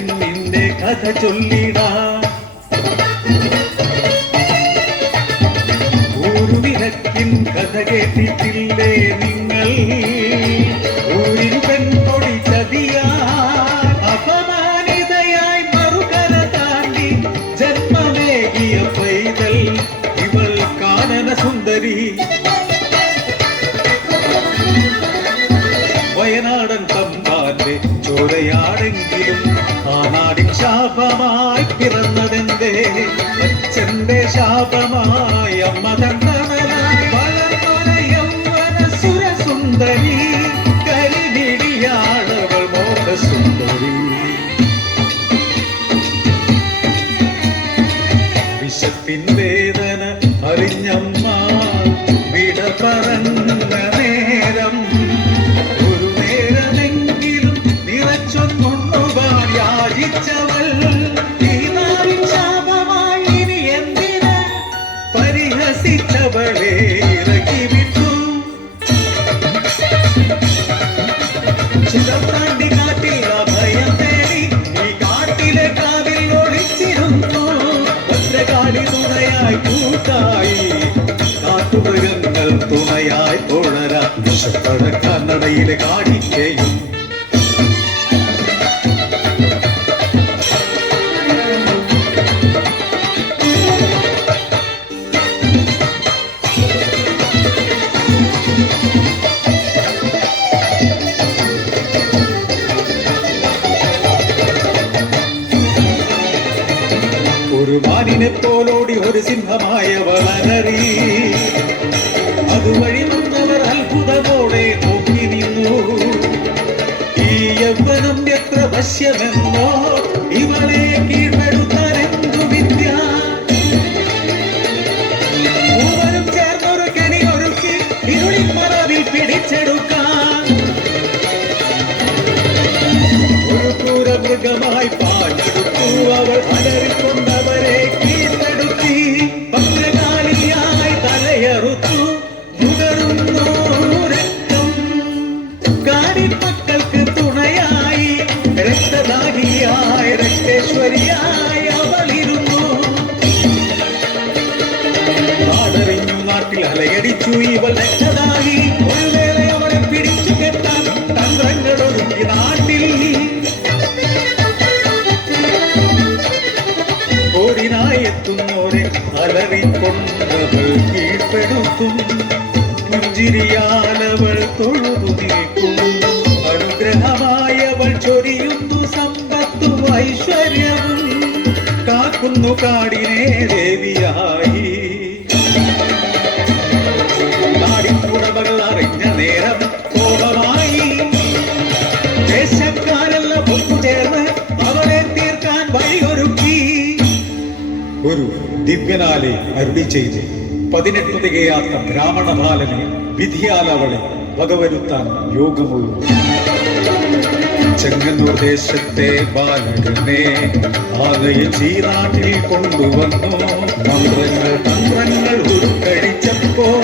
പെണ്ണിന്റെ കഥ ചൊല്ലിടാ. ഒരു വിരക്കിൻ കഥ കേട്ടിട്ടില്ലേ നിങ്ങൾ? ഒരു പെൺകൊടി ചതിയാ. അപമാനിതയായി മറുകര താണ്ടി ജന്മമേകിയ പൈതൽ ഇവൾ കാനന സുന്ദരി. വയനാടൻ തമ്പാന്റെ നാടിൻ ശാപമായി പിറന്നതെന്തേ? അച്ഛന്റെ ശാപമായി അമ്മ തന്നവനായി വളർന്നൊര യൗവന സുരസുന്ദരി മോഹസുന്ദരി. പരിഹസിച്ചവളെ ഇറക്കി വിട്ടു ചിതത്താണ്ടി കാട്ടിൽ അഭയം തേടി ഈ കാട്ടിലെ കാവിൽ ഒളിച്ചിരുന്നു. ഭദ്രകാളി തുണയായി കൂട്ടായി കാട്ടുമൃഗങ്ങൾ തുണയായി തോഴരാ വിഷപ്പടക്കാൻ നടയിലെ കാണിക്കയും ഒരു മാനിനെ പോലോടി ഒരു സിംഹമായ വളരറി അതുവഴി നിന്നവർ അത്ഭുതമോടെ നോക്കി നിന്നു. ഈ യൗവനം എത്ര വശ്യമെന്നോ ഇവളെ കീഴ്പ്പെടുത്താനെന്തു വിദ്യ? മൂവരും ചേർന്നൊരു കനി ഒരുക്കി ഇരുളിൻ പിടിച്ചെടുക്കാൻ ഒരു ക്രൂരമൃഗമായി പാഞ്ഞെടുത്തു അവൾ തലയറുത്തു മുകരുന്നു രക്തം കാടിമക്കൾക്ക് തുണയായി. രക്തദാഹിയായി രക്തേശ്വരിയായി അവളിരുന്നു. നാടറിഞ്ഞു നാട്ടിൽ അലയടിച്ചു ഇവൾ രക്തദാഹി അലറിക്കൊണ്ടവൾ കീഴ്പ്പെടുത്തും തൊഴുതു നിൽക്കും. അനുഗ്രഹമായവൾ ചൊരിയുന്നു സമ്പത്തും ഐശ്വര്യവും കാക്കുന്നു കാടിനെ ദേവിയായി. ഒരു ദിവ്യനാലെ അരുളി ചെയ്തു. പതിനെട്ട് തികയാത്ത ബ്രാഹ്മണ ബാലനെ വിധിയാൽ അവളെ വകവരുത്താൻ യോഗമുള്ളൂ. ചെങ്ങന്നൂർ ദേശത്തെ ബാലകനെ ആലയ ചീനാട്ടിൽ കൊണ്ടുവന്നു. മന്ത്രങ്ങൾ തന്ത്രങ്ങൾ ഉരുക്കഴിച്ചപ്പോൾ